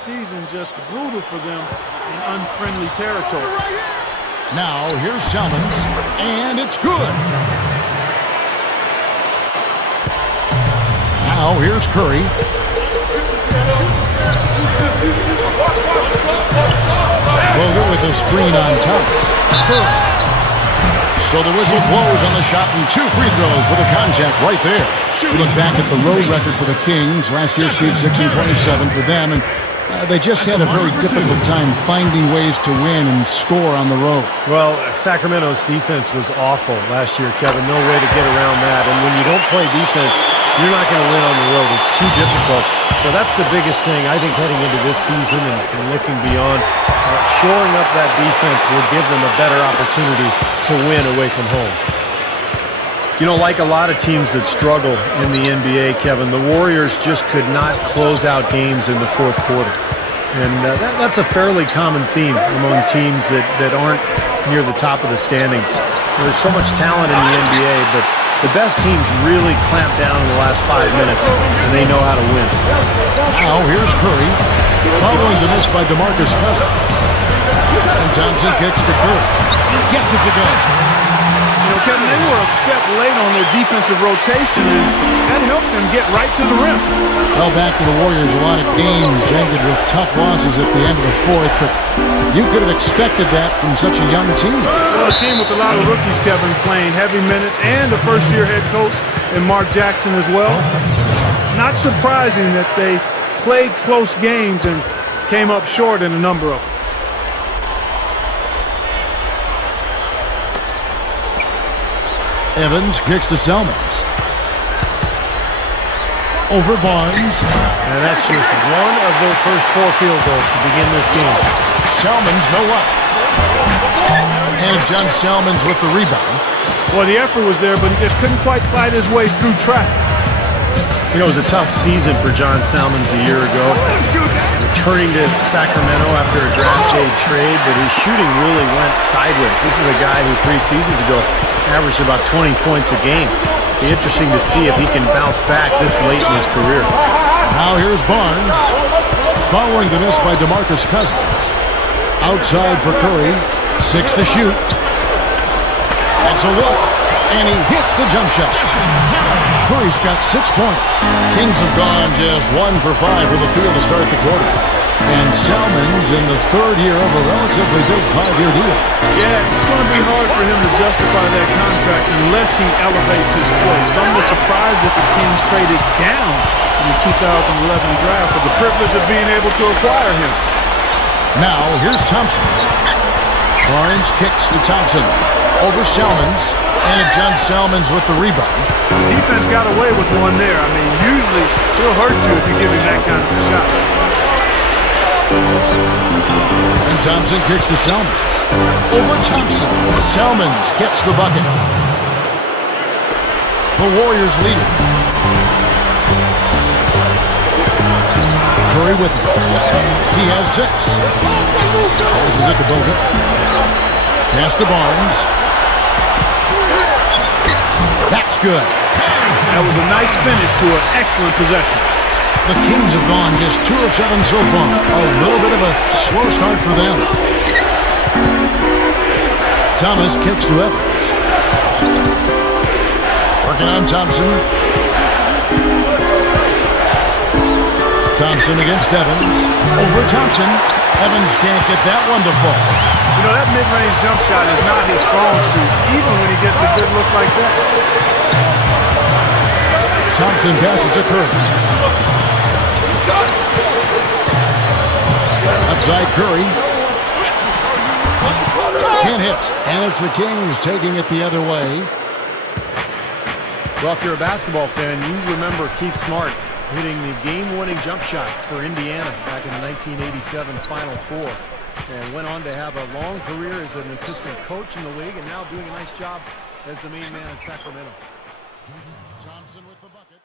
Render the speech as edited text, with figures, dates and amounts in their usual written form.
season just brutal for them in unfriendly territory. Now here's Selmons, and it's good. Now here's Curry. Bogut with a screen on Thomas. Curry. So the whistle blows on the shot, and 2 free throws for the contact right there. You look back at the road record for the Kings. Last year, Steve, 6-27 for them, and they just had a very difficult time finding ways to win and score on the road. Well, Sacramento's defense was awful last year, Kevin. No way to get around that. And when you don't play defense, you're not going to win on the road. It's too difficult. So that's the biggest thing, I think, heading into this season and looking beyond. Shoring up that defense will give them a better opportunity to win away from home. You know, like a lot of teams that struggle in the NBA, Kevin, the Warriors just could not close out games in the fourth quarter. And that's a fairly common theme among teams that aren't near the top of the standings. There's so much talent in the NBA, but the best teams really clamp down in the last 5 minutes, and they know how to win. Now here's Curry, following the miss by DeMarcus Cousins. And Thompson kicks to Curry. Gets it to go. You know, Kevin, they were a step late on their defensive rotation, and that helped them get right to the rim. Well, back to the Warriors, a lot of games ended with tough losses at the end of the fourth, but you could have expected that from such a young team. Well, a team with a lot of rookies, Kevin, playing heavy minutes, and a first-year head coach in Mark Jackson as well. Not surprising that they played close games and came up short in a number of them. Evans kicks to Selmons. Over Barnes. And that's just one of their first 4 field goals to begin this game. Selmons, no luck. And John Selmons with the rebound. Well, the effort was there, but he just couldn't quite fight his way through traffic. You know, it was a tough season for John Salmons a year ago. Returning to Sacramento after a draft day trade, but his shooting really went sideways. This is a guy who 3 seasons ago averaged about 20 points a game. Be interesting to see if he can bounce back this late in his career. Now here's Barnes, following the miss by DeMarcus Cousins. Outside for Curry, 6 to shoot. That's a look, and he hits the jump shot. Curry's got 6 points. Kings have gone just 1 for 5 from the field to start the quarter. And Selmons in the 3rd year of a relatively big 5-year deal. Yeah, it's going to be hard for him to justify that contract unless he elevates his play. So I'm surprised that the Kings traded down in the 2011 draft for the privilege of being able to acquire him. Now here's Thompson. Barnes kicks to Thompson. Over Selmons. And John Selmons with the rebound. The defense got away with one there. I mean, usually he'll hurt you if you give him that kind of a shot. And Thompson kicks to Selmons. Over Thompson. Selmons gets the bucket. The Warriors leading. Curry with it. He has 6. This is Ikuboga. Pass to Barnes. That's good. That was a nice finish to an excellent possession. The Kings have gone just 2 of 7 so far. A little bit of a slow start for them. Thomas kicks to Evans. Working on Thompson. Thompson against Evans. Over Thompson. Evans can't get that one to fall. You know, that mid-range jump shot is not his strong suit, even when he gets a good look like that. Thompson passes to Curry. Outside Curry. Can't hit. And it's the Kings taking it the other way. Well, if you're a basketball fan, you remember Keith Smart hitting the game-winning jump shot for Indiana back in the 1987 Final Four. And went on to have a long career as an assistant coach in the league and now doing a nice job as the main man in Sacramento. Thompson with the bucket.